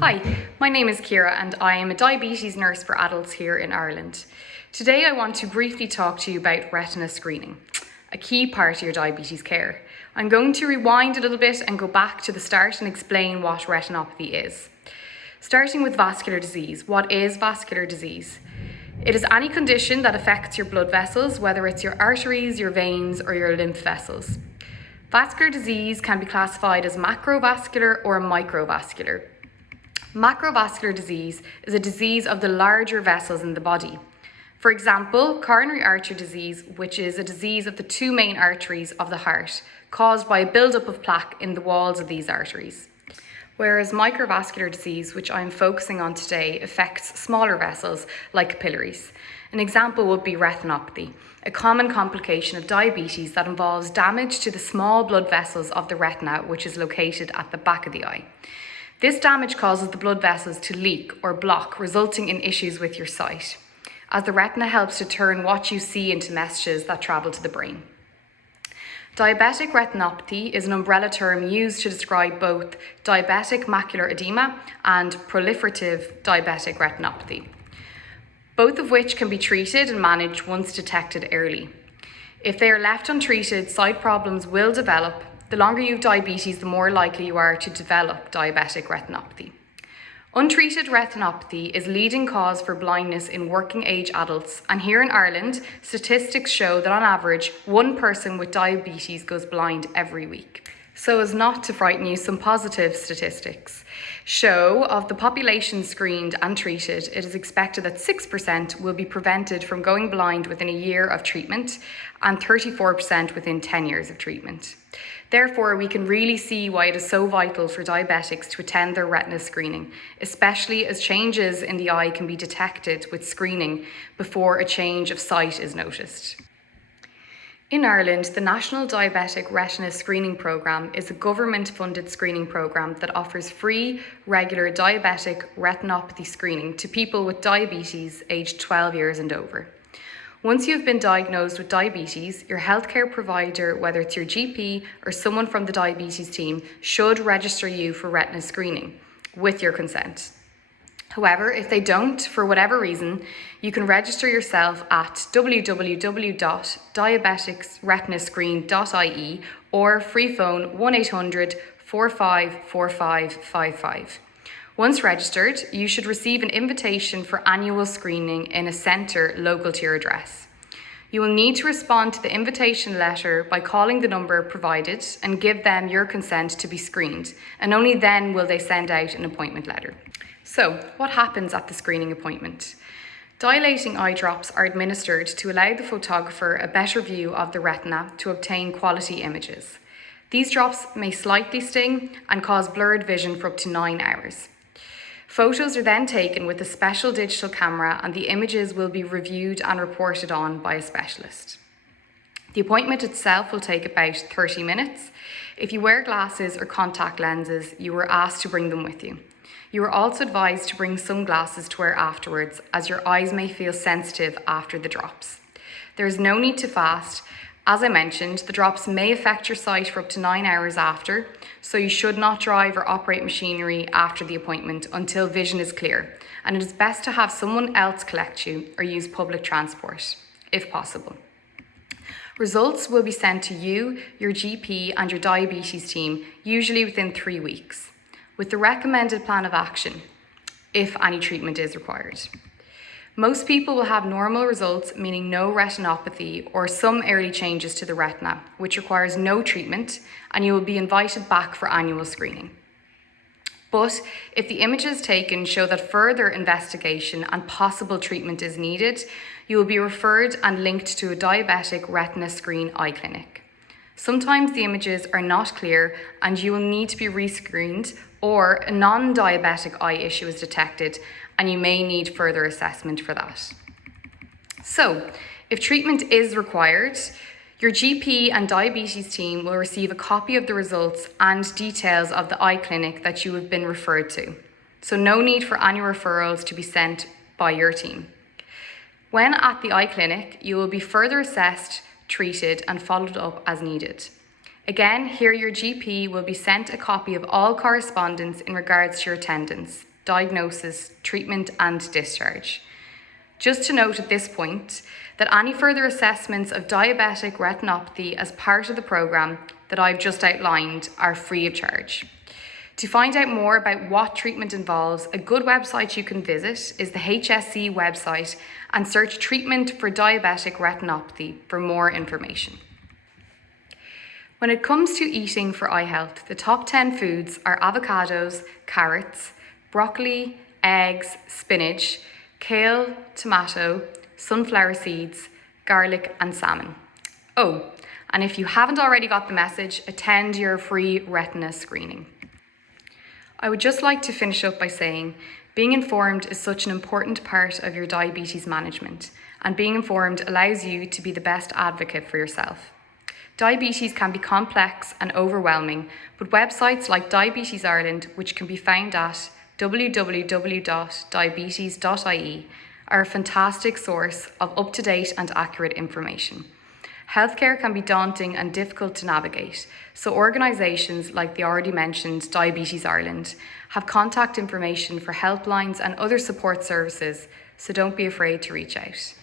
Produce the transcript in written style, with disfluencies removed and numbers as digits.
Hi, my name is Ciara and I am a diabetes nurse for adults here in Ireland. Today I want to briefly talk to you about retina screening, a key part of your diabetes care. I'm going to rewind a little bit and go back to the start and explain what retinopathy is. Starting with vascular disease. What is vascular disease? It is any condition that affects your blood vessels, whether it's your arteries, your veins, or your lymph vessels. Vascular disease can be classified as macrovascular or microvascular. Macrovascular disease is a disease of the larger vessels in the body. For example, coronary artery disease, which is a disease of the two main arteries of the heart, caused by a buildup of plaque in the walls of these arteries. Whereas microvascular disease, which I'm focusing on today, affects smaller vessels like capillaries. An example would be retinopathy, a common complication of diabetes that involves damage to the small blood vessels of the retina, which is located at the back of the eye. This damage causes the blood vessels to leak or block, resulting in issues with your sight, as the retina helps to turn what you see into messages that travel to the brain. Diabetic retinopathy is an umbrella term used to describe both diabetic macular edema and proliferative diabetic retinopathy, both of which can be treated and managed once detected early. If they are left untreated, sight problems will develop. The longer you have diabetes, the more likely you are to develop diabetic retinopathy. Untreated retinopathy is leading cause for blindness in working age adults, and here in Ireland, statistics show that on average, one person with diabetes goes blind every week. So as not to frighten you, some positive statistics show of the population screened and treated, it is expected that 6% will be prevented from going blind within a year of treatment and 34% within 10 years of treatment. Therefore, we can really see why it is so vital for diabetics to attend their retina screening, especially as changes in the eye can be detected with screening before a change of sight is noticed. In Ireland, the National Diabetic Retina Screening Programme is a government-funded screening programme that offers free, regular diabetic retinopathy screening to people with diabetes aged 12 years and over. Once you have been diagnosed with diabetes, your healthcare provider, whether it's your GP or someone from the diabetes team, should register you for retina screening with your consent. However, if they don't, for whatever reason, you can register yourself at www.diabeticsretinascreen.ie or free phone 1800 454555. Once registered, you should receive an invitation for annual screening in a centre local to your address. You will need to respond to the invitation letter by calling the number provided and give them your consent to be screened, and only then will they send out an appointment letter. So, what happens at the screening appointment? Dilating eye drops are administered to allow the photographer a better view of the retina to obtain quality images. These drops may slightly sting and cause blurred vision for up to 9 hours. Photos are then taken with a special digital camera and the images will be reviewed and reported on by a specialist. The appointment itself will take about 30 minutes. If you wear glasses or contact lenses, you are asked to bring them with you. You are also advised to bring sunglasses to wear afterwards, as your eyes may feel sensitive after the drops. There is no need to fast. As I mentioned, the drops may affect your sight for up to 9 hours after, so you should not drive or operate machinery after the appointment until vision is clear, and it is best to have someone else collect you or use public transport, if possible. Results will be sent to you, your GP and your diabetes team, usually within 3 weeks, with the recommended plan of action, if any treatment is required. Most people will have normal results, meaning no retinopathy or some early changes to the retina, which requires no treatment, and you will be invited back for annual screening. But if the images taken show that further investigation and possible treatment is needed, you will be referred and linked to a diabetic retina screen eye clinic. Sometimes the images are not clear and you will need to be rescreened, or a non-diabetic eye issue is detected and you may need further assessment for that. So, if treatment is required, your GP and diabetes team will receive a copy of the results and details of the eye clinic that you have been referred to. So no need for any referrals to be sent by your team. When at the eye clinic, you will be further assessed, treated and followed up as needed. Again, here your GP will be sent a copy of all correspondence in regards to your attendance. diagnosis, treatment and discharge. Just to note at this point that any further assessments of diabetic retinopathy as part of the programme that I've just outlined are free of charge. To find out more about what treatment involves, a good website you can visit is the HSE website and search treatment for diabetic retinopathy for more information. When it comes to eating for eye health, the top 10 foods are avocados, carrots, broccoli, eggs, spinach, kale, tomato, sunflower seeds, garlic and salmon. Oh, and if you haven't already got the message, attend your free retina screening. I would just like to finish up by saying, being informed is such an important part of your diabetes management, and being informed allows you to be the best advocate for yourself. Diabetes can be complex and overwhelming, but websites like Diabetes Ireland, which can be found at www.diabetes.ie, are a fantastic source of up-to-date and accurate information. Healthcare can be daunting and difficult to navigate, so organisations like the already mentioned Diabetes Ireland have contact information for helplines and other support services, so don't be afraid to reach out.